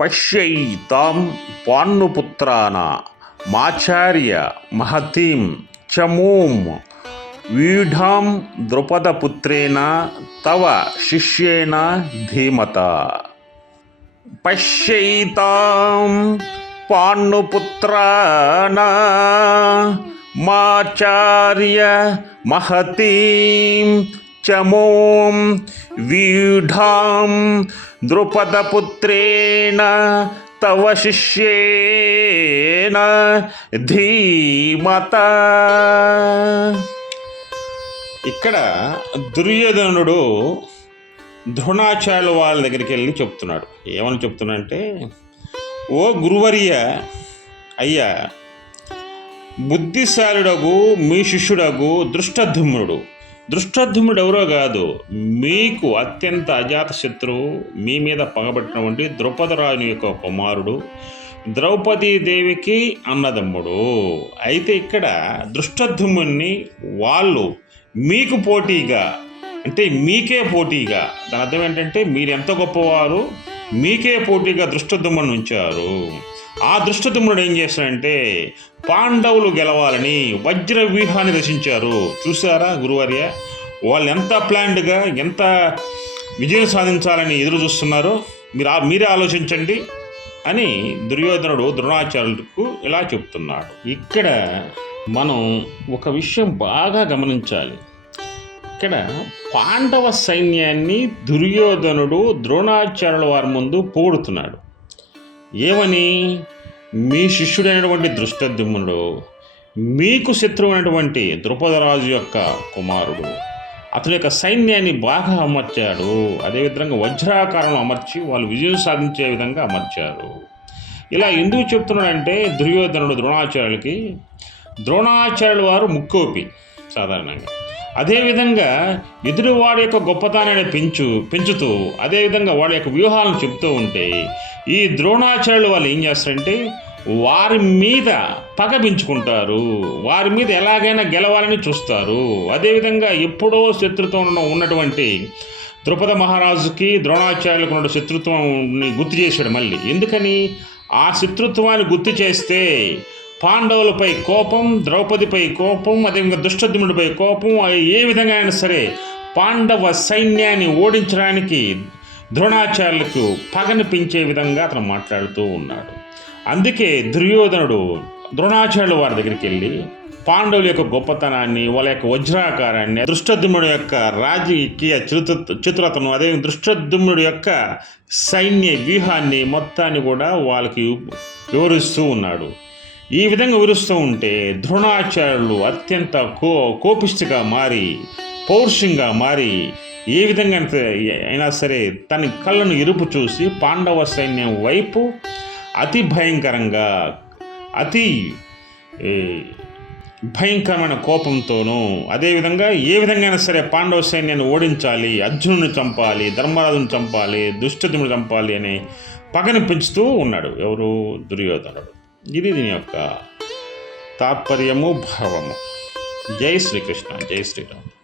పశ్యైతాం పాన్నుపుత్రాన మాచార్య మహతీం చమూం వీఢాం ద్రుపదపుత్రేణ తవ శిష్యేణ ధీమత. పశ్యైతాం పాండుపుత్రాణ మాచార్య మహతీం చమోం వీఢాం ద్రుపదపుత్రేణ తవ శిష్యేన ధీమత ఇక్కడ దుర్యోధనుడు ద్రోణాచార్యుల వాళ్ళ దగ్గరికి వెళ్ళి చెప్తున్నాడు. ఏమని చెప్తున్నాడంటే ఓ గురువర్య అయ్యా బుద్ధిశాలుడగు మీ శిష్యుడగు దృష్టధుమ్నుడు దృష్టధుమ్నుడు ఎవరో కాదు మీకు అత్యంత అజాత శత్రువు మీ మీద పగబట్టినటువంటి ద్రౌపదరాజు యొక్క కుమారుడు ద్రౌపదీదేవికి అన్నదమ్ముడు. అయితే ఇక్కడ దృష్టధుమ్ముని వాళ్ళు మీకు పోటీగా అంటే మీకే పోటీగా దాని అర్థం ఏంటంటే మీరు ఎంత గొప్పవారు మీకే పోటీగా దృష్టదుమ్మును ఉంచారు. ఆ దృష్టతుమ్ముడు ఏం చేశాడంటే పాండవులు గెలవాలని వజ్ర వ్యూహాన్ని రచించారు. చూసారా గురువర్య? వాళ్ళు ఎంత ప్లాండ్గా ఎంత విజయం సాధించాలని ఎదురు చూస్తున్నారో మీరు మీరే ఆలోచించండి అని దుర్యోధనుడు ద్రోణాచార్యులకు ఇలా చెప్తున్నాడు. ఇక్కడ మనం ఒక విషయం బాగా గమనించాలి. ఇక్కడ పాండవ సైన్యాన్ని దుర్యోధనుడు ద్రోణాచార్యుల వారి ముందు పొగుడుతున్నాడు. ఏమని? మీ శిష్యుడైనటువంటి దృష్టద్యుమ్నుడు మీకు శత్రువైనటువంటి ద్రుపదరాజు యొక్క కుమారుడు. అతని యొక్క సైన్యాన్ని బాగా అమర్చాడు. అదేవిధంగా వజ్రాకారంలో అమర్చి వాళ్ళు విజయం సాధించే విధంగా అమర్చారు. ఇలా ఎందుకు చెప్తున్నాడంటే దుర్యోధనుడు ద్రోణాచార్యులకి ద్రోణాచార్యుల వారు ముక్కోపి సాధారణంగా. అదేవిధంగా ఎదురువాడి యొక్క గొప్పతనాన్ని పెంచు పెంచుతూ అదేవిధంగా వాడి యొక్క వ్యూహాలను చెబుతూ ఉంటే ఈ ద్రోణాచార్యులు వాళ్ళు ఏం చేస్తారంటే వారి మీద పగ పెంచుకుంటారు వారి మీద ఎలాగైనా గెలవాలని చూస్తారు. అదేవిధంగా ఎప్పుడో శత్రుత్వం ఉన్నటువంటి ద్రుపద మహారాజుకి ద్రోణాచార్యులకు ఉన్న శత్రుత్వాన్ని గుర్తు చేశాడు మళ్ళీ. ఎందుకని? ఆ శత్రుత్వాన్ని గుర్తు చేస్తే పాండవులపై కోపం ద్రౌపదిపై కోపం అదేవిధంగా దుష్టద్యుముడిపై కోపం ఏ విధంగా అయినా సరే పాండవ సైన్యాన్ని ఓడించడానికి ద్రోణాచార్యులకు పగనిపించే విధంగా అతను మాట్లాడుతూ ఉన్నాడు. అందుకే దుర్యోధనుడు ద్రోణాచార్యుల వారి దగ్గరికి వెళ్ళి పాండవుల యొక్క గొప్పతనాన్ని వాళ్ళ యొక్క వజ్రాకారాన్ని దృష్టద్యుమ్నుడు యొక్క రాజకీయ చతుర చిత్రతను అదే దృష్టద్యుమ్నుడు యొక్క సైన్య వ్యూహాన్ని మొత్తాన్ని కూడా వాళ్ళకి వివరిస్తూ ఉన్నాడు. ఈ విధంగా విరుస్తూ ఉంటే ద్రోణాచార్యులు అత్యంత కో కోపిష్టిగా మారి పౌరుషంగా మారి ఏ విధంగా అయినా సరే తన కళ్ళను ఎరుపు చూసి పాండవ సైన్యం వైపు అతి భయంకరంగా అతి భయంకరమైన కోపంతోనూ అదేవిధంగా ఏ విధంగా అయినా సరే పాండవ సైన్యాన్ని ఓడించాలి అర్జునుని చంపాలి ధర్మరాజుని చంపాలి దుష్టదుముడు చంపాలి అనే పగని పెంచుతూ ఉన్నాడు ఎవరు? దుర్యోధనుడు. ఇది దీని యొక్క తాత్పర్యము భావము. జై శ్రీకృష్ణ జై శ్రీరామ్.